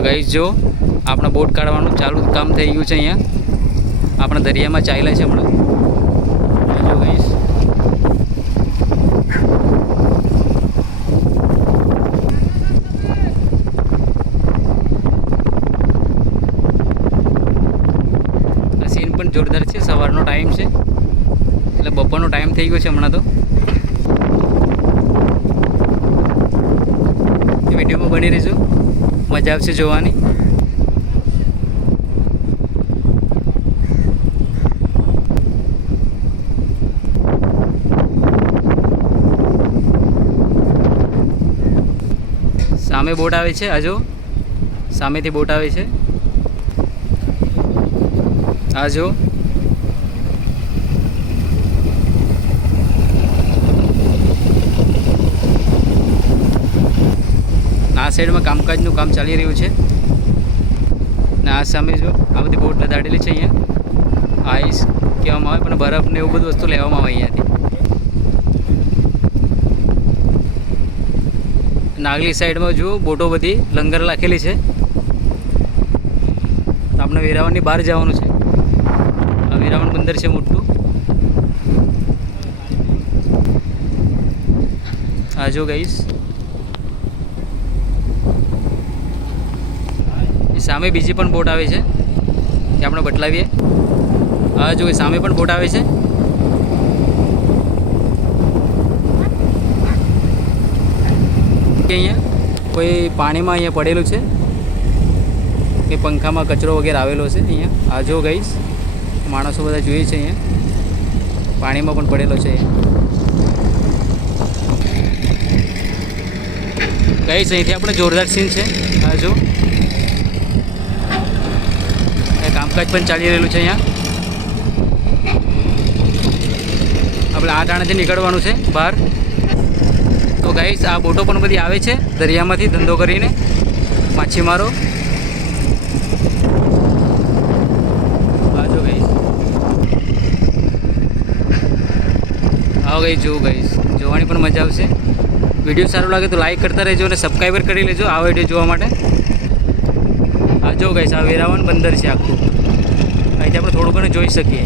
Guys જો આપણે boat કાઢવાનું ચાલુ કામ થઈ ગયું છે. અહીંયા આપણે દરિયામાં ચાલ્યા છે હમણાં. જો ગાઈસ આ સીન પણ જોરદાર છે. સવારનો ટાઈમ છે એટલે બપોરનો ટાઈમ થઈ ગયો છે હમણાં. તો વિડીયોમાં બની રહીશું, મજા આવશે જોવાની. સામે બોટ આવે છે, આજો સામેથી બોટ આવે છે. આજો આ સાઈડમાં કામકાજનું કામ ચાલી રહ્યું છે ને આ સામે જો આ બધી બોટ લદાડેલી છે. અહીંયા આઈસ કહેવામાં આવે પણ બરફ ને એવું બધું વસ્તુ લેવામાં આવે અહીંયાથી. નાગલી સાઈડમાં જો બોટો બધી લંગર રાખેલી છે. આપણે વેરાવળની બહાર જવાનું છે. આ વેરાવળ બંદર છે મોટું. આ જો ગાઈસ સામે બીજી પણ બોટ આવે છે કે આપણે બદલાવીએ. હા જો સામે પણ બોટ આવે છે. અહીંયા કોઈ પાણીમાં અહીંયા પડેલું છે કે પંખામાં કચરો વગેરે આવેલો છે અહીંયા. આ જો ગાઈસ માણસો બધા જોઈએ છે અહીંયા પાણીમાં પણ પડેલો છે. ગાઈસ અહીંથી આપણે જોરદાર સીન છે. આ જો કામકાજ પણ ચાલી રહેલું છે. અહીંયા આપણે આ ટાણાથી નીકળવાનું છે બહાર. તો ગાઈસ આ બોટો પણ બધી આવે છે દરિયામાંથી ધંધો કરીને, માછીમારો. આજો ગાઈસ આવો ગાઈસ, જો ગાઈસ જોવાની પણ મજા આવશે. વિડીયો સારો લાગે તો લાઈક કરતા રહેજો અને સબસ્ક્રાઈબર કરી લેજો આ વિડીયો જોવા માટે. આ જો ગાઈસ આ વેરાવળ બંદર છે આખું. અહીંથી આપણે થોડું ઘણું જોઈ શકીએ.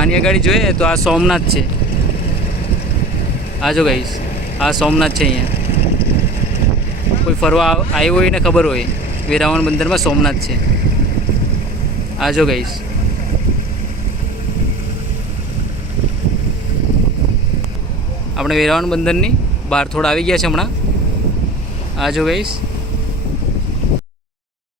આની આગળ જોઈએ તો આ સોમનાથ છે. આ જો ગાઈસ આ સોમનાથ છે. અહીંયા કોઈ ફરવા આવ્યો હોય ને ખબર હોય વેરાવળ બંદરમાં સોમનાથ છે. આ જો ગાઈસ આપણે વેરાવળ બંદરની બહાર થોડા આવી ગયા છે હમણાં. આ જો ગાઈસ